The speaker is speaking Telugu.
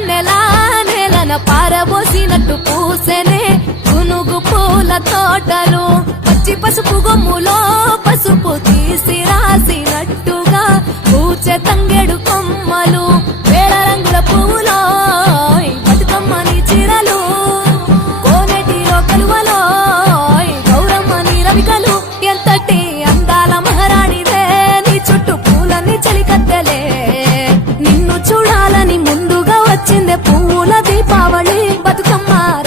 వెన్నెలా నేలన పారబోసినట్టు పూసెనే గునుగు పూల తోటలు పచ్చి పసుపు గొమ్ములో పసుపు తీసి రాసినట్టుగా పూచె తంగెడు